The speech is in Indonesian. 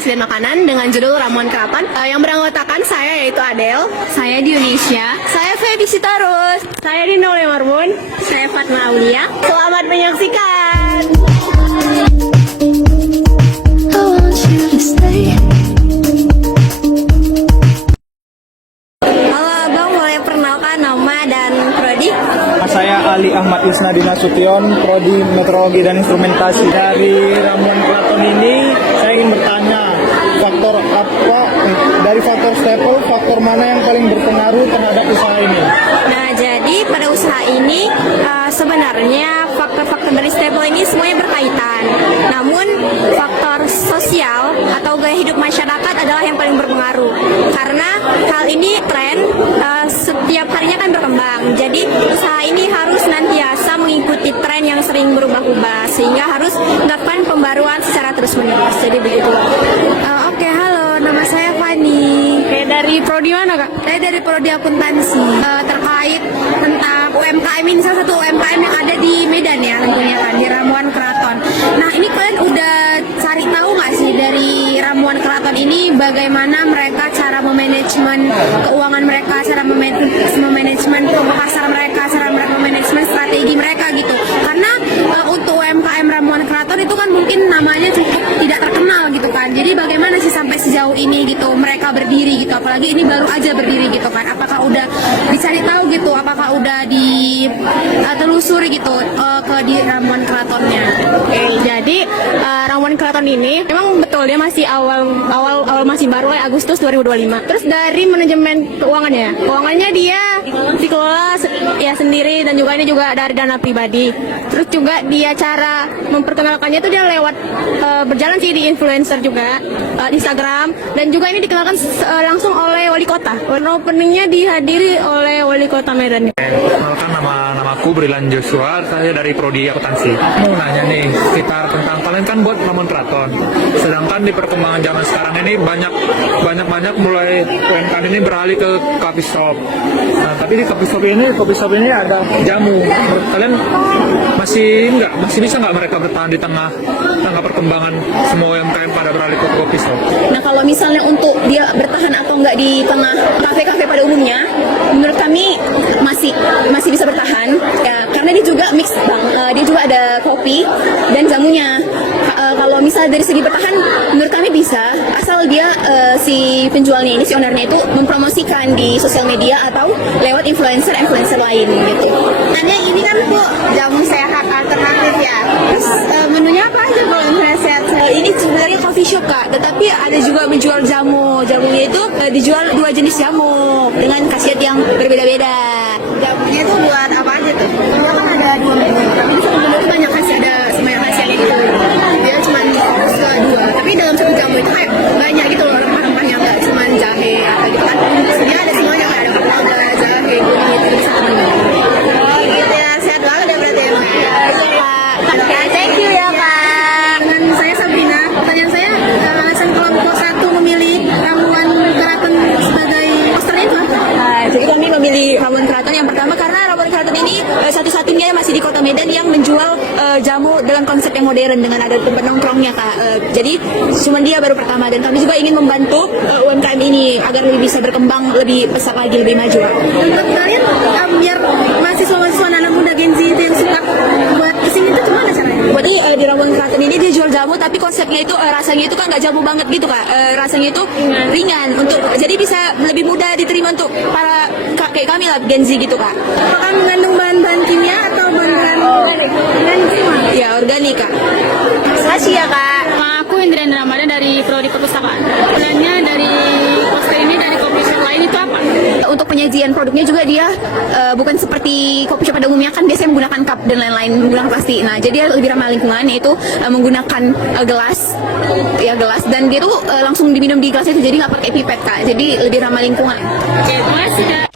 informasi dan makanan dengan judul Ramuan Keraton yang beranggotakan saya yaitu Adele, Saya Dionesia. saya Feby Sitarus, Saya Dina Marbun. Saya Fatma Aulia. Selamat menyaksikan. Halo Abang, boleh perkenalkan nama dan prodi? Saya Ali Ahmad Isnadi Nasution, Prodi Meteorologi dan Instrumentasi. Dari ramuan keraton ini, saya ingin bertanya, faktor apa, dari faktor staple, faktor mana yang paling berpengaruh terhadap usaha ini? Nah, jadi pada usaha ini sebenarnya faktor-faktor dari staple ini semuanya berkaitan. Namun faktor sosial atau gaya hidup masyarakat adalah yang paling berpengaruh. Karena hal ini tren setiap harinya kan berkembang. Jadi usaha ini harus nantiasa mengikuti tren yang sering berubah-ubah sehingga harus melakukan pembaruan secara terus-menerus. Jadi begitu. Oke, halo, nama saya Fani. Dari prodi mana, Kak? Saya dari prodi akuntansi. Terkait tentang UMKM ini, salah satu UMKM yang ada di Medan ya tentunya kan, di Ramuan Keraton. Nah, ini kalian udah cari tahu nggak sih dari Ramuan Keraton ini bagaimana mereka cara memanajemen keuangan mereka, cara memanajemen pasar mereka, cara mereka memanajemen strategi mereka gitu. Karena untuk UMKM Ramuan Keraton itu kan mungkin namanya cukup tidak terkenal gitu kan. Jadi bagaimana sih sampai sejauh ini gitu mereka berdiri gitu, apalagi ini baru aja berdiri gitu kan. Apakah udah dicari tahu gitu, apakah udah ditelusuri gitu ke di Ramuan Keratonnya? Oke, jadi Ramuan Keraton ini memang betul dia masih awal masih baru ya, Agustus 2025. Terus dari manajemen keuangannya dia dikelola ya sendiri, dan juga ini juga dari dana pribadi. Terus juga dia cara memperkenalkannya itu dia lewat berjalan sih di influencer juga, Instagram, dan juga ini dikenalkan langsung oleh wali kota. Openingnya dihadiri oleh wali kota Medan. Perkenalkan, namaku Brilan Joshua, saya dari prodi akuntansi. Mau nanya nih, sekitar tentang kalian kan buat Ramuan Keraton. Sedangkan di perkembangan zaman sekarang ini banyak mulai UMKM ini beralih ke coffee shop. Nah, tapi di coffee shop ini ada jamu. Menurut kalian masih bisa nggak mereka bertahan di tengah perkembangan semua UMKM pada beralih ke coffee shop? Nah, kalau misalnya untuk dia bertahan atau enggak di tengah kafe-kafe pada umumnya, menurut kami masih bisa bertahan ya, karena dia juga mix bang, dia juga ada kopi dan jamunya. Kalau misalnya dari segi bertahan, menurut kami bisa, asal dia si penjualnya ini, si ownernya itu mempromosikan di sosial media atau lewat influencer lain gitu. Tanya ini kan Bu, jamu sehat alternatif ya. Terus menunya apa aja kalau misalnya sehat? Ini sebenarnya coffee shop Kak, tetapi ada juga menjual jamu. Jamunya itu dijual 2 jenis jamu dengan khasiat yang berbeda-beda. Jamunya itu buat apa aja tuh? Dia kan ada 2 menu, tapi di satu menu itu banyak khasiatnya gitu. Dia cuma fokus ke 2, tapi dalam satu jamu itu kayak banyak gitu loh rempah-rempahnya, nggak cuma jahe atau gitu kan. Dia ada semuanya, kayak ada kelapa, jahe, kunyit, itu di satu menu. Oh gitu ya, sehat banget ya berarti ya. Kak. Thank you ya Kak. Dengan saya Sabrina, pertanyaan saya, alasan kelompok 1 memilih Ramuan Keraton sebagai posternya itu apa? Jadi kami memilih Ramuan Keraton yang pertama karena Ramuan Keraton ini satu-satunya masih di kota Medan yang menjual jamu dengan konsep yang modern dengan ada tempat nongkrongnya Kak. Jadi cuma dia baru pertama, dan kami juga ingin membantu UMKM ini agar lebih bisa berkembang, lebih besar lagi, lebih maju. Untuk kalian biar mahasiswa-mahasiswa anak muda Gen Z itu yang suka buat kesini itu gimana caranya? Jadi di Ramuan Keraton ini dia jual jamu, tapi konsepnya itu rasanya itu kan nggak jamu banget gitu Kak. Rasanya itu ringan untuk, jadi bisa lebih mudah diterima untuk para kayak kami lah Gen Z gitu Kak. Apakah mengandung bahan-bahan kimia atau bahan-bahan organik semua? Ya organik Kak. Makasih ya Kak. Aku Indrian Ramadan dari Prodi Perpustakaan. Sebenarnya dari poster ini dari kopi shop lain itu apa? Untuk penyajian produknya juga dia bukan seperti kopi shop pada umumnya kan biasanya menggunakan cup dan lain-lain, menggunakan plastik. Nah, jadi dia lebih ramah lingkungan, yaitu menggunakan gelas dan dia tuh langsung diminum di gelas itu, jadi nggak pakai pipet Kak. Jadi lebih ramah lingkungan. Oke, terima kasih Kak.